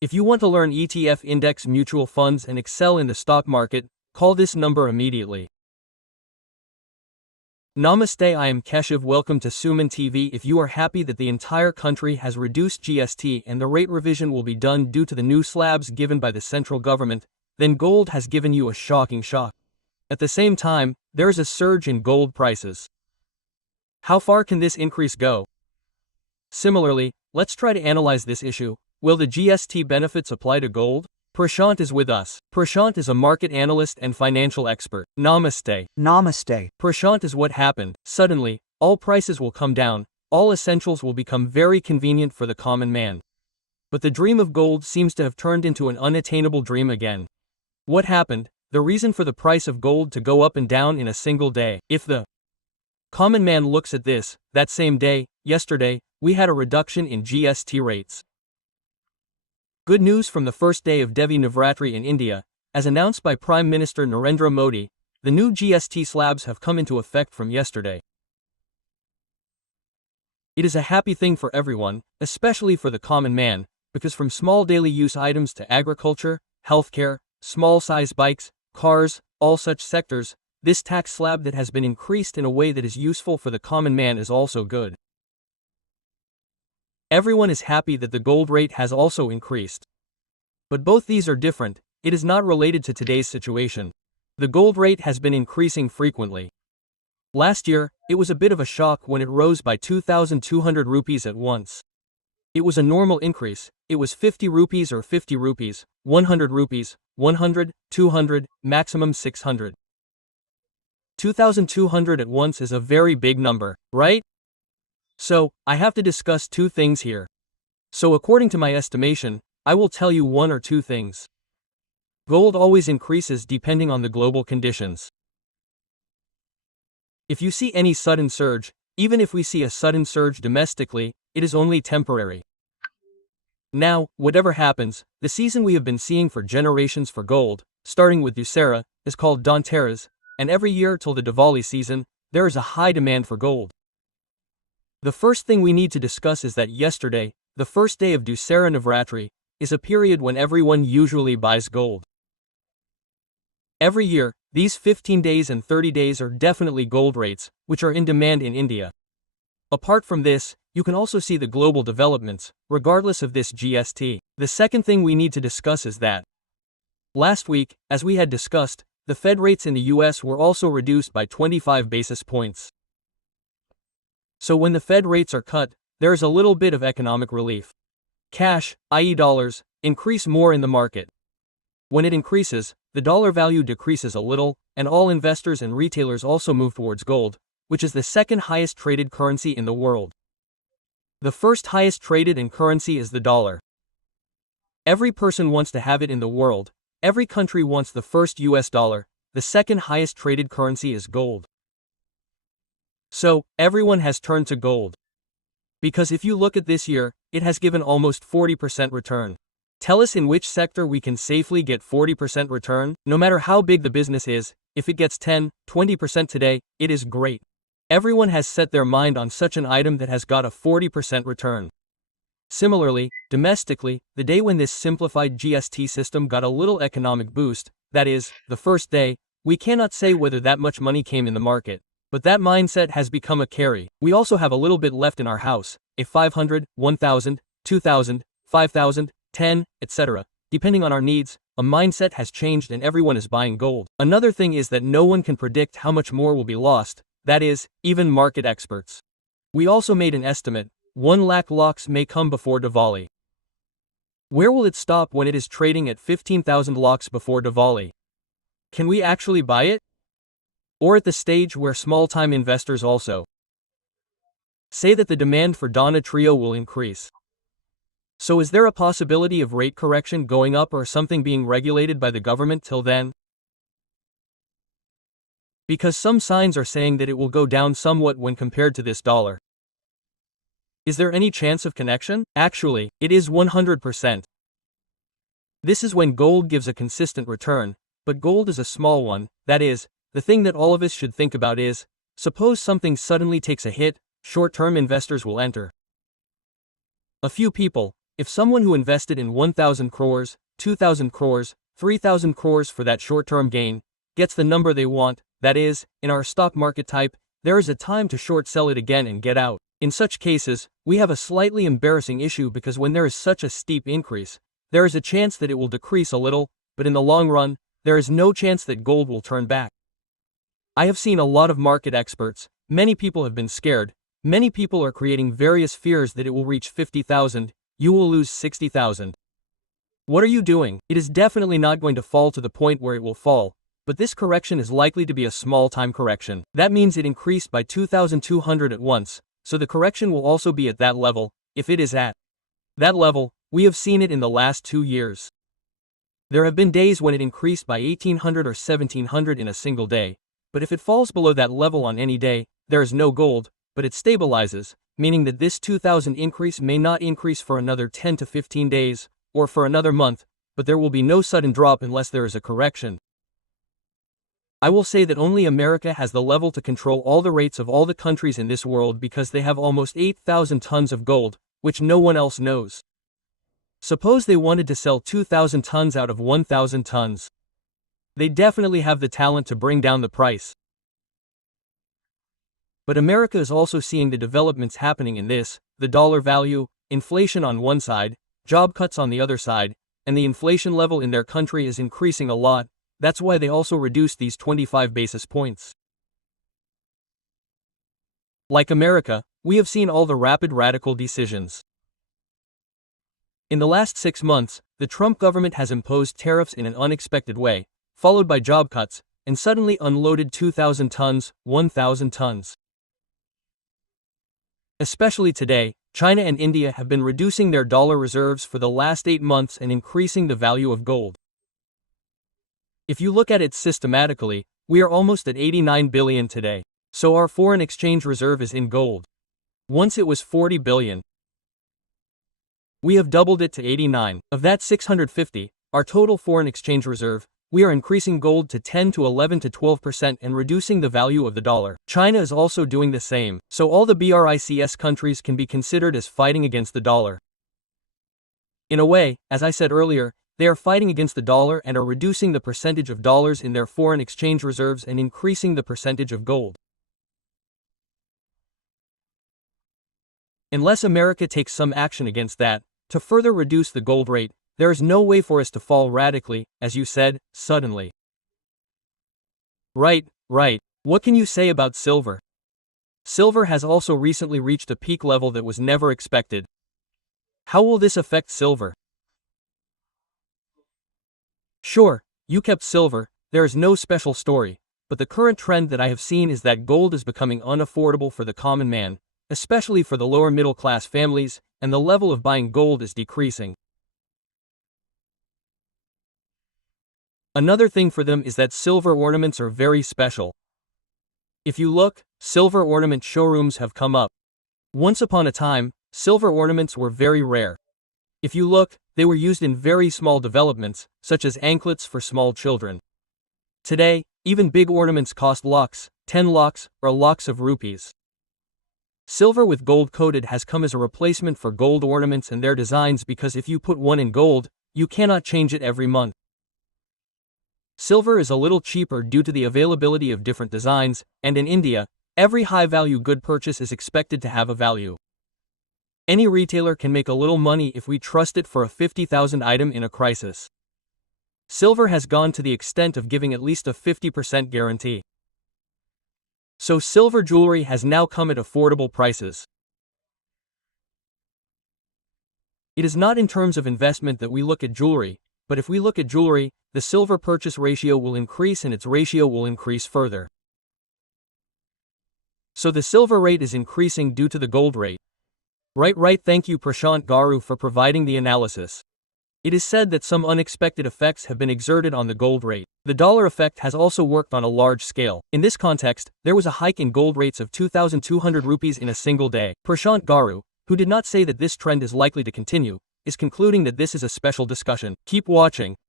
If you want to learn ETF index mutual funds and excel in the stock market, call this number immediately. Namaste, I am Keshav. Welcome to SumanTV. If you are happy that the entire country has reduced GST and the rate revision will be done due to the new slabs given by the central government, then gold has given you a shocking shock. At the same time, there is a surge in gold prices. How far can this increase go? Similarly, let's try to analyze this issue. Will the GST benefits apply to gold? Prashant is with us. Prashant is a market analyst and financial expert. Namaste. Namaste. Prashant, is what happened. Suddenly, all prices will come down, all essentials will become very convenient for the common man. But the dream of gold seems to have turned into an unattainable dream again. What happened? The reason for the price of gold to go up and down in a single day. If the common man looks at this, that same day, yesterday, we had a reduction in GST rates. Good news from the first day of Devi Navratri in India. As announced by Prime Minister Narendra Modi, the new GST slabs have come into effect from yesterday. It is a happy thing for everyone, especially for the common man, because from small daily use items to agriculture, healthcare, small-size bikes, cars, all such sectors, this tax slab that has been increased in a way that is useful for the common man is also good. Everyone is happy that the gold rate has also increased. But both these are different. It is not related to today's situation. The gold rate has been increasing frequently. Last year, it was a bit of a shock when it rose by 2,200 rupees at once. It was a normal increase. It was 50 rupees or 50 rupees, 100 rupees, 100, 200, maximum 600. 2,200 at once is a very big number, right? So, I have to discuss two things here. So according to my estimation, I will tell you one or two things. Gold always increases depending on the global conditions. If you see any sudden surge, even if we see a sudden surge domestically, it is only temporary. Now, whatever happens, the season we have been seeing for generations for gold, starting with Dussehra, is called Dhanteras, and every year till the Diwali season, there is a high demand for gold. The first thing we need to discuss is that yesterday, the first day of Dussehra Navratri, is a period when everyone usually buys gold. Every year, these 15 days and 30 days are definitely gold rates, which are in demand in India. Apart from this, you can also see the global developments, regardless of this GST. The second thing we need to discuss is that last week, as we had discussed, the Fed rates in the US were also reduced by 25 basis points. So when the Fed rates are cut, there is a little bit of economic relief. Cash, i.e. dollars, increase more in the market. When it increases, the dollar value decreases a little, and all investors and retailers also move towards gold, which is the second highest traded currency in the world. The first highest traded in currency is the dollar. Every person wants to have it in the world. Every country wants the first US dollar. The second highest traded currency is gold. So, everyone has turned to gold. Because if you look at this year, it has given almost 40% return. Tell us in which sector we can safely get 40% return. No matter how big the business is, if it gets 10, 20% today, it is great. Everyone has set their mind on such an item that has got a 40% return. Similarly, domestically, the day when this simplified GST system got a little economic boost, that is, the first day, we cannot say whether that much money came in the market. But that mindset has become a carry. We also have a little bit left in our house, a 500, 1,000, 2,000, 5,000, 10, etc. Depending on our needs, a mindset has changed and everyone is buying gold. Another thing is that no one can predict how much more will be lost, that is, even market experts. We also made an estimate, 1 lakh lakhs may come before Diwali. Where will it stop when it is trading at 15,000 lakhs before Diwali? Can we actually buy it? Or at the stage where small-time investors also say that the demand for Dana Trio will increase. So is there a possibility of rate correction going up or something being regulated by the government till then? Because some signs are saying that it will go down somewhat when compared to this dollar. Is there any chance of connection? Actually, it is 100%. This is when gold gives a consistent return, but gold is a small one, that is, the thing that all of us should think about is, suppose something suddenly takes a hit, short-term investors will enter. A few people, If someone who invested in 1,000 crores, 2,000 crores, 3,000 crores for that short-term gain, gets the number they want, that is, in our stock market type, there is a time to short sell it again and get out. In such cases, we have a slightly embarrassing issue because when there is such a steep increase, there is a chance that it will decrease a little, but in the long run, there is no chance that gold will turn back. I have seen a lot of market experts, many people have been scared, many people are creating various fears that it will reach 50,000, you will lose 60,000. What are you doing? It is definitely not going to fall to the point where it will fall, but this correction is likely to be a small time correction. That means it increased by 2,200 at once, so the correction will also be at that level. If it is at that level, we have seen it in the last 2 years. There have been days when it increased by 1,800 or 1,700 in a single day, but if it falls below that level on any day, there is no gold, but it stabilizes, meaning that this 2,000 increase may not increase for another 10 to 15 days, or for another month, but there will be no sudden drop unless there is a correction. I will say that only America has the level to control all the rates of all the countries in this world because they have almost 8,000 tons of gold, which no one else knows. Suppose they wanted to sell 2,000 tons out of 1,000 tons. They definitely have the talent to bring down the price. But America is also seeing the developments happening in this, the dollar value, inflation on one side, job cuts on the other side, and the inflation level in their country is increasing a lot. That's why they also reduced these 25 basis points. Like America, we have seen all the rapid radical decisions. In the last 6 months, the Trump government has imposed tariffs in an unexpected way, followed by job cuts, and suddenly unloaded 2,000 tons, 1,000 tons. Especially today, China and India have been reducing their dollar reserves for the last 8 months and increasing the value of gold. If you look at it systematically, we are almost at 89 billion today. So our foreign exchange reserve is in gold. Once it was 40 billion. We have doubled it to 89. Of that 650, our total foreign exchange reserve, we are increasing gold to 10 to 11 to 12% and reducing the value of the dollar. China is also doing the same, so all the BRICS countries can be considered as fighting against the dollar. In a way, as I said earlier, they are fighting against the dollar and are reducing the percentage of dollars in their foreign exchange reserves and increasing the percentage of gold. Unless America takes some action against that, to further reduce the gold rate, there is no way for us to fall radically, as you said, suddenly. Right. What can you say about silver? Silver has also recently reached a peak level that was never expected. How will this affect silver? Sure, you kept silver, there is no special story, but the current trend that I have seen is that gold is becoming unaffordable for the common man, especially for the lower middle class families, and the level of buying gold is decreasing. Another thing for them is that silver ornaments are very special. If you look, silver ornament showrooms have come up. Once upon a time, silver ornaments were very rare. If you look, they were used in very small developments, such as anklets for small children. Today, even big ornaments cost lakhs, 10 lakhs, or lakhs of rupees. Silver with gold coated has come as a replacement for gold ornaments and their designs because if you put one in gold, you cannot change it every month. Silver is a little cheaper due to the availability of different designs, and in India, every high-value good purchase is expected to have a value. Any retailer can make a little money if we trust it for a 50,000 item in a crisis. Silver has gone to the extent of giving at least a 50% guarantee. So silver jewelry has now come at affordable prices. It is not in terms of investment that we look at jewelry, but if we look at jewelry, the silver purchase ratio will increase and its ratio will increase further. So the silver rate is increasing due to the gold rate. Right. Thank you Prashant Garu for providing the analysis. It is said that some unexpected effects have been exerted on the gold rate. The dollar effect has also worked on a large scale. In this context, there was a hike in gold rates of 2,200 rupees in a single day. Prashant Garu, who did not say that this trend is likely to continue, is concluding that this is a special discussion. Keep watching.